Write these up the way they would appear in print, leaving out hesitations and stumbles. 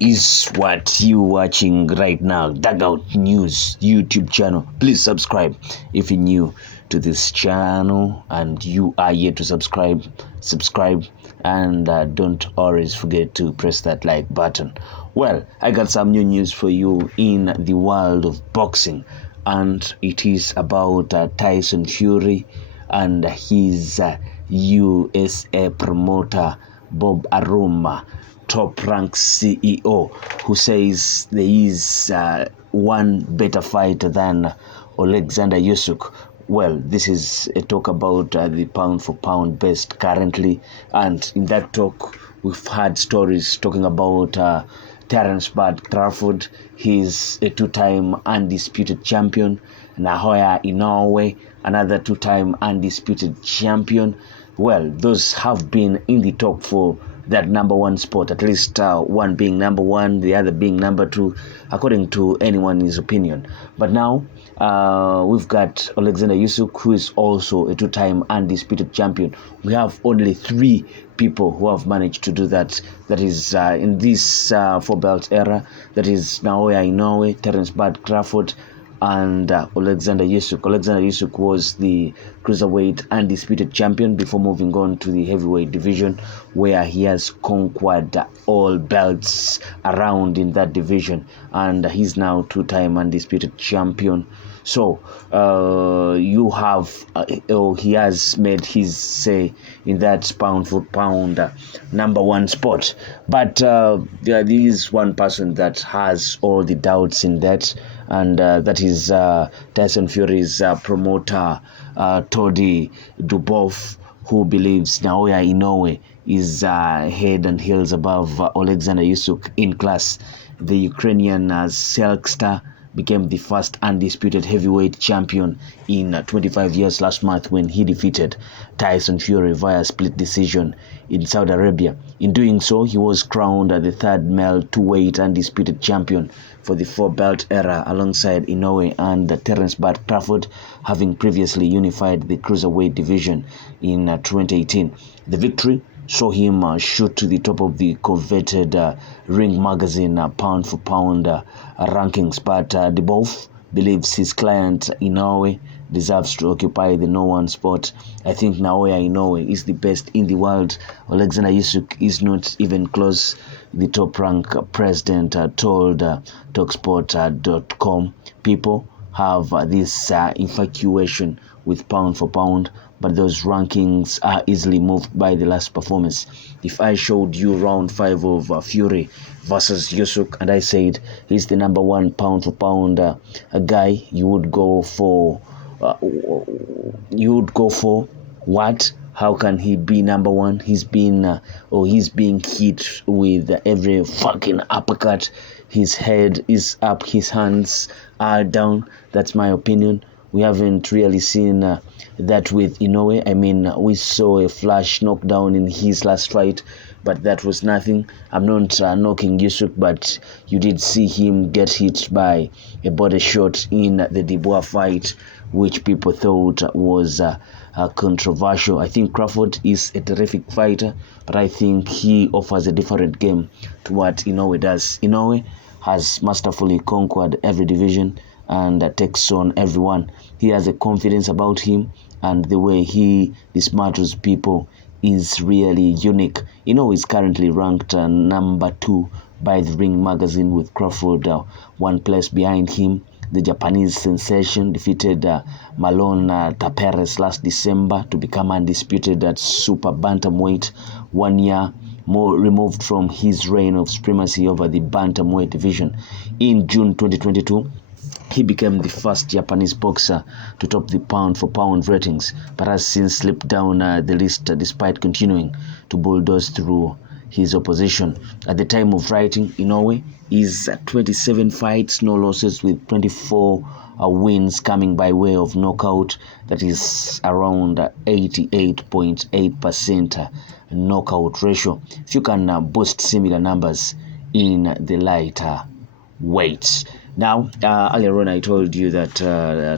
is what you watching right now. Dugout News YouTube channel. Please subscribe if you're new to this channel and you are yet to subscribe, and don't always forget to press that like button. Well, I got some new news for you in the world of boxing, and it is about Tyson Fury and his USA promoter Bob Aruma, Top Rank CEO, who says there is one better fighter than Oleksandr Usyk. Well, this is a talk about the pound for pound best currently, and in that talk we've had stories talking about Terence Bud Crawford. He's a two-time undisputed champion. Naoya Inoue, another two-time undisputed champion. Well, those have been in the talk for that number one spot, at least one being number one, the other being number two, according to anyone's opinion. But now we've got Oleksandr Usyk, who is also a two-time undisputed champion. We have only three people who have managed to do that. That is in this four-belt era. That is Naoya Inoue, Terence Bud Crawford, and Oleksandr Usyk. Oleksandr Usyk was the cruiserweight undisputed champion before moving on to the heavyweight division, where he has conquered all belts around in that division, and he's now two-time undisputed champion. So you have he has made his say in that pound for pound number one spot. But there is one person that has all the doubts in that, and that is Tyson Fury's promoter Todd duBoef, who believes Naoya Inoue is head and heels above Oleksandr Usyk in class. The Ukrainian Selkster became the first undisputed heavyweight champion in 25 years last month when he defeated Tyson Fury via split decision in Saudi Arabia. In doing so, he was crowned the third male two-weight undisputed champion for the four-belt era, alongside Inoue and Terence Bud Crawford, having previously unified the cruiserweight division in 2018. The victory saw him shoot to the top of the coveted Ring Magazine pound for pound rankings, but duBoef believes his client Inoue deserves to occupy the no one spot. I think Naoya Inoue is the best in the world. Oleksandr Usyk is not even close, the Top Rank president told Talksport.com. People have this infatuation with pound for pound, but those rankings are easily moved by the last performance. If I showed you round 5 of Fury versus Usyk and I said he's the number one pound for pound guy, you would go for what? How can he be number one? He's being hit with every fucking uppercut. His head is up, his hands are down. That's my opinion. We haven't really seen that with Inoue. I mean, we saw a flash knockdown in his last fight, but that was nothing. I'm not knocking Usyk, but you did see him get hit by a body shot in the duBoef fight, which people thought was controversial. I think Crawford is a terrific fighter, but I think he offers a different game to what Inoue does. Inoue has masterfully conquered every division and takes on everyone. He has a confidence about him, and the way he dismantles people is really unique. Inoue is currently ranked number 2 by the Ring Magazine, with Crawford one place behind him. The Japanese sensation defeated Malone Taperes last December to become undisputed at super bantamweight, 1 year more removed from his reign of supremacy over the bantamweight division. In June 2022, he became the first Japanese boxer to top the pound-for-pound ratings, but has since slipped down the list despite continuing to bulldoze through his opposition. At the time of writing, Inoue is 27 fights, no losses, with 24 wins coming by way of knockout. That is around 88.8% knockout ratio. If you can boost similar numbers in the lighter weights. Now, earlier on I told you that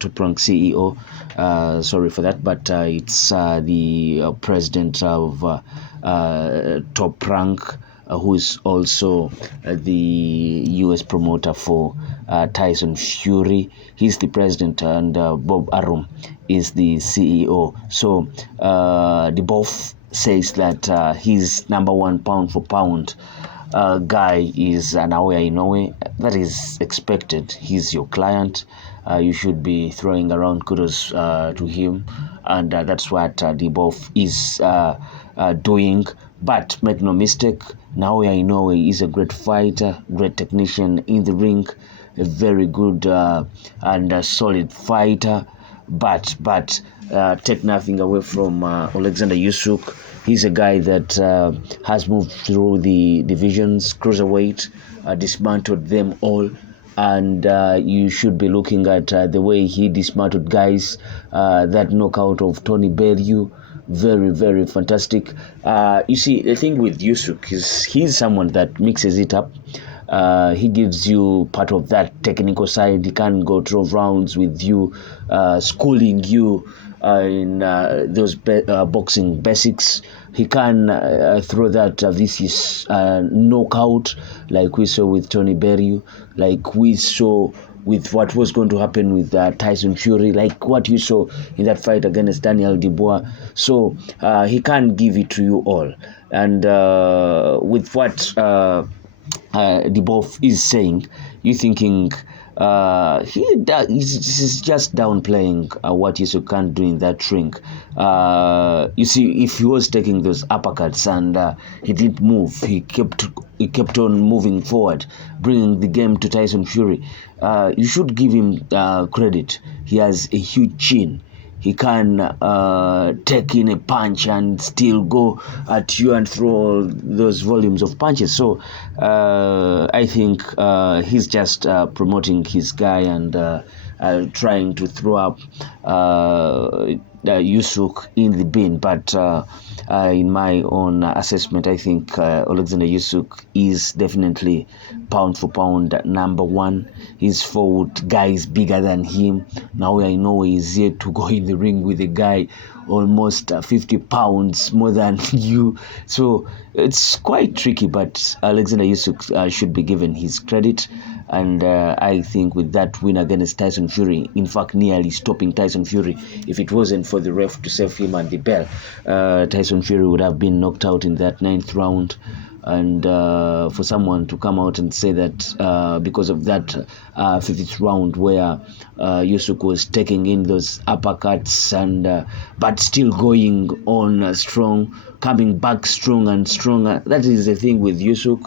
Top Rank CEO, sorry for that, but it's the president of Top Rank who is also the U.S. promoter for Tyson Fury. He's the president, and Bob Arum is the CEO. So duBoef says that his number one pound for pound guy is Naoya Inoue. That is expected. He's your client. You should be throwing around kudos to him, and that's what duBoef is doing. But make no mistake, Naoya Inoue is a great fighter, great technician in the ring, a very good and solid fighter. But take nothing away from Oleksandr Usyk. He's a guy that has moved through the divisions, cruiserweight, dismantled them all. And you should be looking at the way he dismantled guys. That knockout of Tony Bellew, very, very fantastic. You see, the thing with Usyk is he's someone that mixes it up. He gives you part of that technical side. He can go 12 rounds with you, schooling you in those boxing basics. He can throw that vicious knockout like we saw with Tony Bellew, like we saw with what was going to happen with Tyson Fury, like what you saw in that fight against Daniel Dubois. So he can give it to you all. And with what duBoef is saying, you thinking he's just downplaying what Usyk can't do in that ring. You see, if he was taking those uppercuts and he didn't move, he kept on moving forward, bringing the game to Tyson Fury. You should give him credit. He has a huge chin. He can take in a punch and still go at you and throw all those volumes of punches. So I think he's just promoting his guy and trying to throw up Usyk in the bin. But in my own assessment, I think Oleksandr Usyk is definitely pound for pound number one. He's fought guys bigger than him. Now I know he's yet to go in the ring with a guy almost 50 pounds more than you. So it's quite tricky, but Oleksandr Usyk should be given his credit. And I think with that win against Tyson Fury, in fact nearly stopping Tyson Fury, if it wasn't for the ref to save him and the bell, Tyson Fury would have been knocked out in that 9th round. And for someone to come out and say that because of that 5th round where Usyk was taking in those uppercuts and but still going on strong, coming back strong and stronger. That is the thing with Usyk.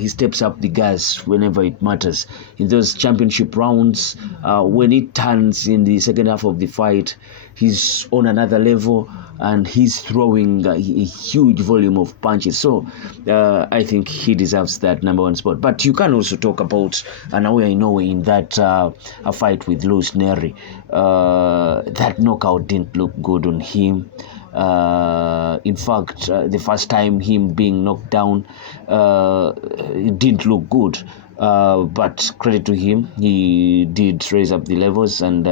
He steps up the gas whenever it matters. In those championship rounds, when it turns in the second half of the fight, he's on another level and he's throwing a huge volume of punches. So I think he deserves that number one spot. But you can also talk about Naoya Inoue in that fight with Luis Neri. That knockout didn't look good on him. In fact, the first time him being knocked down, it didn't look good. But credit to him, he did raise up the levels and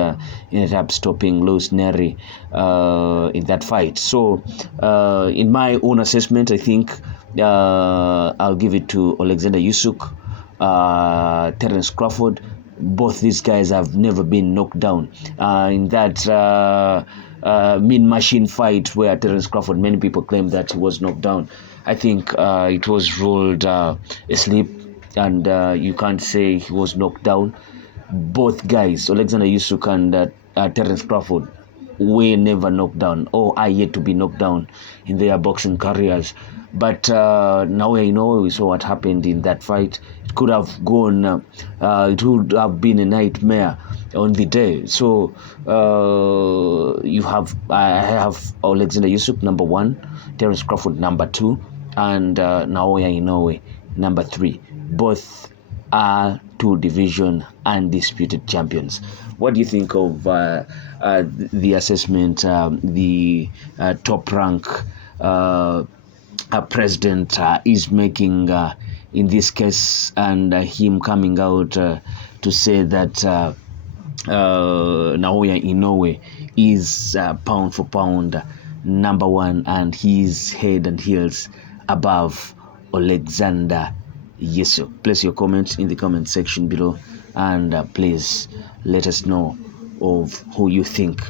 ended up stopping Luis Neri in that fight. So, in my own assessment, I think I'll give it to Oleksandr Usyk, Terence Crawford. Both these guys have never been knocked down. In that Mean Machine fight where Terence Crawford, many people claim that he was knocked down. I think it was ruled asleep. And you can't say he was knocked down. Both guys, Oleksandr Usyk and Terence Crawford, were never knocked down or are yet to be knocked down in their boxing careers. But Naoya Inoue, we saw what happened in that fight. It could have gone, it would have been a nightmare on the day. So I have Oleksandr Usyk number 1, Terence Crawford number 2, and Naoya Inoue number 3. Both are 2 division undisputed champions. What do you think of the assessment the top rank president is making in this case, and him coming out to say that Naoya Inoue is pound for pound number 1 and he's head and heels above Oleksandr Usyk. Place your comments in the comment section below, and please let us know of who you think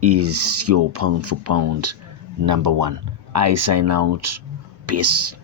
is your pound for pound number one. I sign out. Peace.